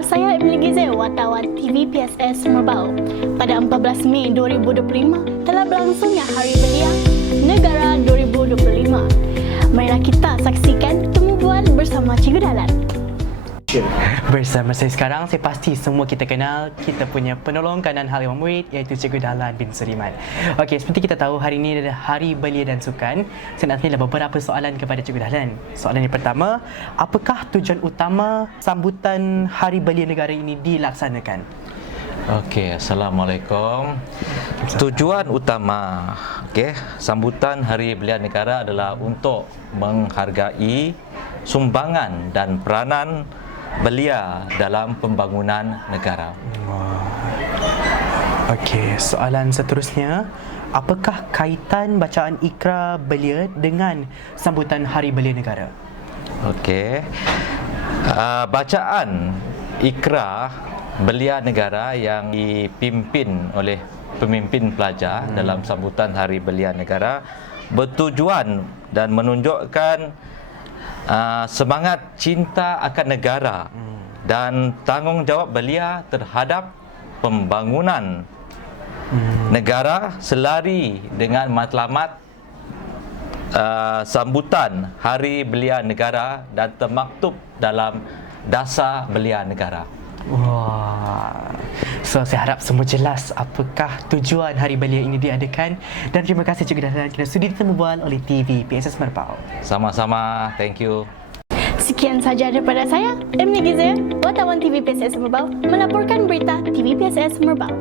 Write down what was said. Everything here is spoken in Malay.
saya Emily Gize, wartawan TV PSS Merbau. Pada 14 Mei 2025 telah berlangsungnya Hari Belia Negara 2025. Bersama saya sekarang, saya pasti semua kita kenal kita punya penolong kanan Halimah Murid iaitu Cikgu Dahlan bin Suriman. Okey, seperti kita tahu hari ini adalah Hari Belia dan Sukan. Saya nak tanya beberapa soalan kepada Cikgu Dahlan. Soalan yang pertama, apakah tujuan utama sambutan Hari Belia Negara ini dilaksanakan? Okey, Assalamualaikum. Tujuan utama okey, sambutan Hari Belia Negara adalah untuk menghargai sumbangan dan peranan belia dalam pembangunan negara. Okey, soalan seterusnya, apakah kaitan bacaan Ikra Belia dengan sambutan Hari Belia Negara? Okey. Uh, bacaan Ikra Belia Negara yang dipimpin oleh pemimpin pelajar hmm. dalam sambutan Hari Belia Negara bertujuan dan menunjukkan uh, semangat cinta akan negara hmm. dan tanggungjawab belia terhadap pembangunan hmm. negara selari dengan matlamat uh, sambutan Hari Belia Negara dan termaktub dalam Dasar Belia Negara. Wah. So saya harap semua jelas apakah tujuan Hari Belia ini diadakan dan terima kasih Cikgu Dahlan kerana sudi ditemu bual oleh TV PSS Merbau. Sama-sama, thank you. Sekian saja daripada saya, Emily Gize, wartawan TV PSS Merbau, melaporkan berita TV PSS Merbau.